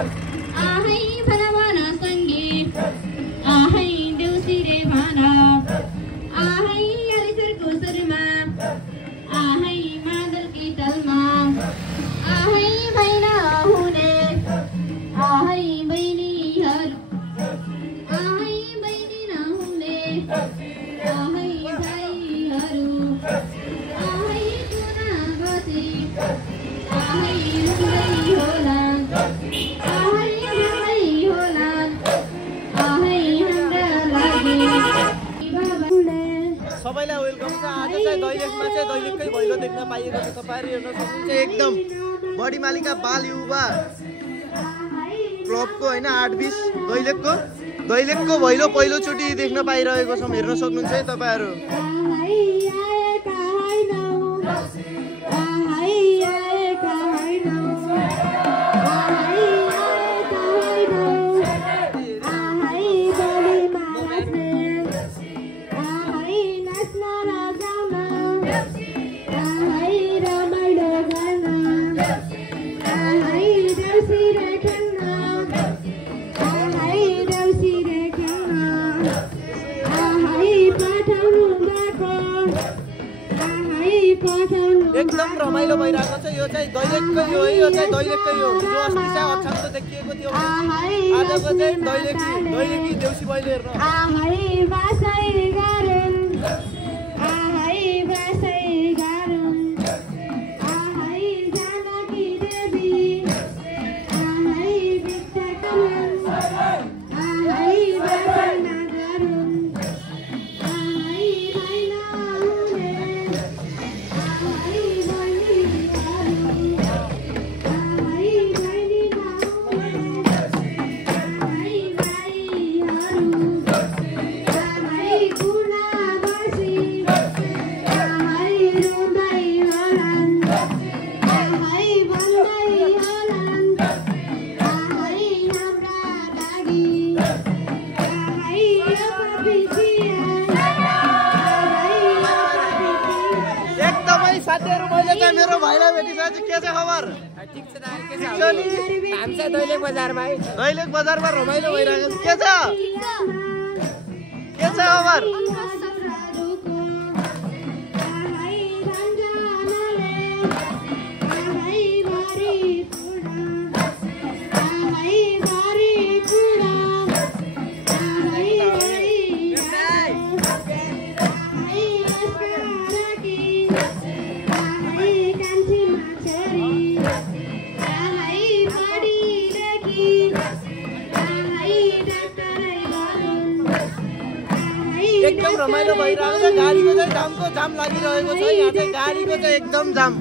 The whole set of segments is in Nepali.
आहै भनभन सङ्गीत आहै देउसिरे भाना आहै हरिसरको सुरमा आहै मादलकी तलमा आहै भैना हुने आहै बहिनीहरू आहै बहिनी नहुने आहै भाइहरू आहै कुना बसी आहै रुँदै होलान् आहै रुँदै होलान् आहै हाम्रा लागि सबैलाई वेलकम छ। आज चाहिँ दैलेखमा चाहिँ दैलेखकै भैलो देख्न पाइएको छ। तपाईँहरू हेर्न सक्नुहुन्छ एकदम बडीमालिका बाल युवा क्लबको होइन 8-20 दैलेखको भैलो पहिलोचोटि देख्न पाइरहेको छौँ। हेर्न सक्नुहुन्छ है तपाईँहरू। एकदम रमाइलो भइरहेको छ। यो चाहिँ दैलेखकै हो है, यो चाहिँ दैलेखकै हो। जो अस्ति चाहिँ अछाम्दो देखिएको थियो आजको चाहिँ दैलेखी देउसी भैलो हेर्नु। साथीहरु मैले चाहिँ मेरो भाइलाई भेटिसकेछु। के छ खबर? ठीक छ दाइ, के छ? हामी चाहिँ दैलेख बजारमा है। दैलेख बजारमा रमाइलो भइरहेको छ। के छ खबर? एकदम रमाइलो भइरहेको छ। गाडीको चाहिँ जाम लागिरहेको छ। यहाँ चाहिँ गाडीको चाहिँ एकदम जाम।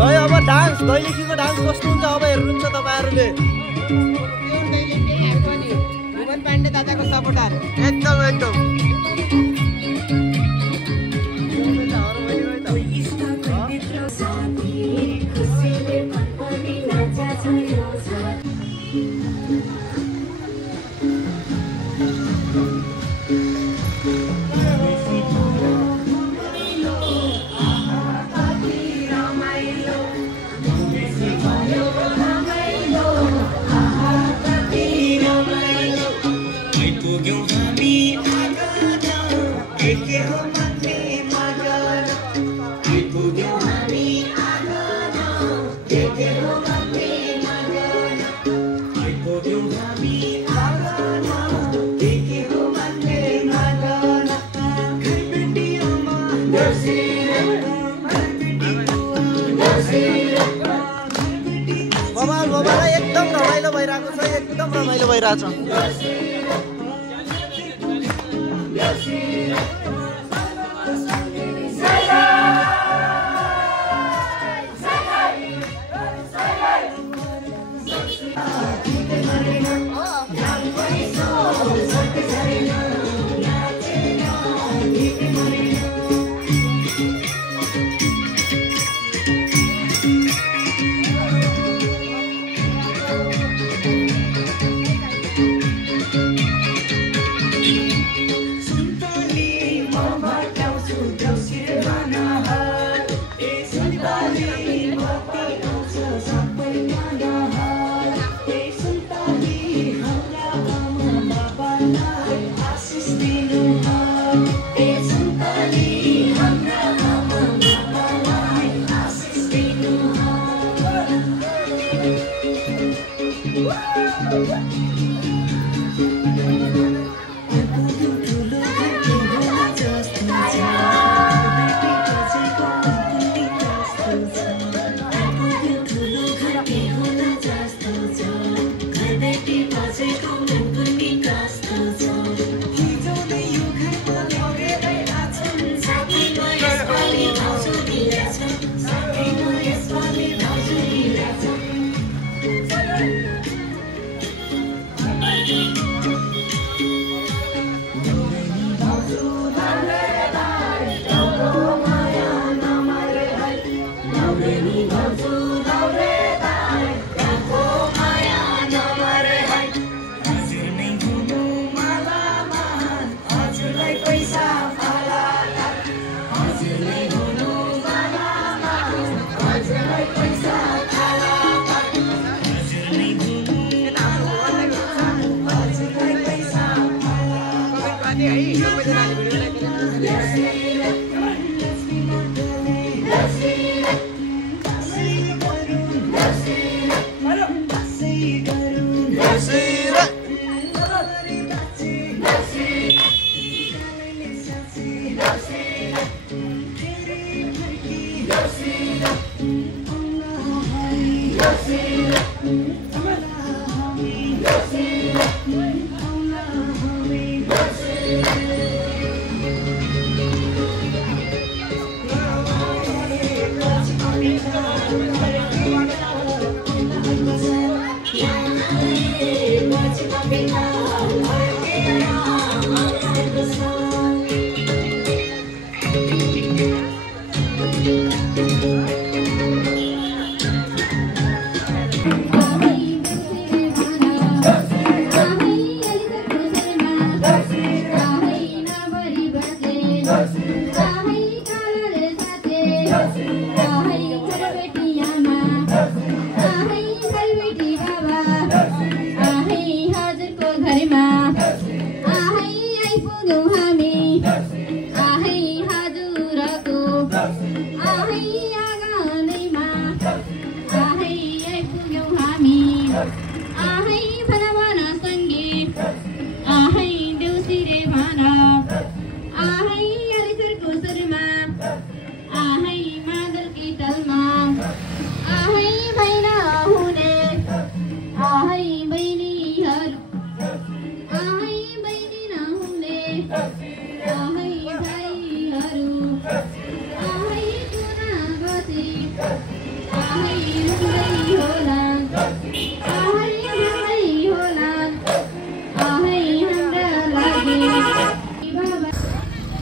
ल अब डान्स दैलेखीको डान्स कस्तो हुन्छ अब हेर्नुहुन्छ तपाईँहरूले। भुवन पाण्डे दादाको सपोर्टर एकदम एकदम रमाइलो भइरहेको छ। एकदम रमाइलो भइरहेछ।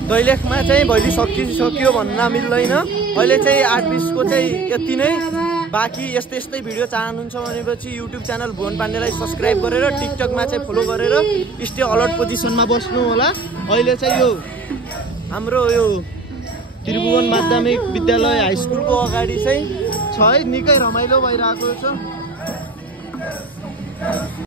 दैलेखमा चाहिँ भैली सकियो भन्न मिल्दैन। अहिले चाहिँ 8:20 को चाहिँ यति नै। बाँकी यस्तै यस्तै भिडियो चाहनुहुन्छ भनेपछि युट्युब च्यानल भुवन पाण्डेलाई सब्सक्राइब गरेर टिकटकमा चाहिँ फलो गरेर स्टे अलर्ट पोजिसनमा बस्नु होला। अहिले चाहिँ यो हाम्रो यो त्रिभुवन माध्यमिक विद्यालय हाई स्कुलको अगाडि चाहिँ छ है, निकै रमाइलो भइरहेको छ।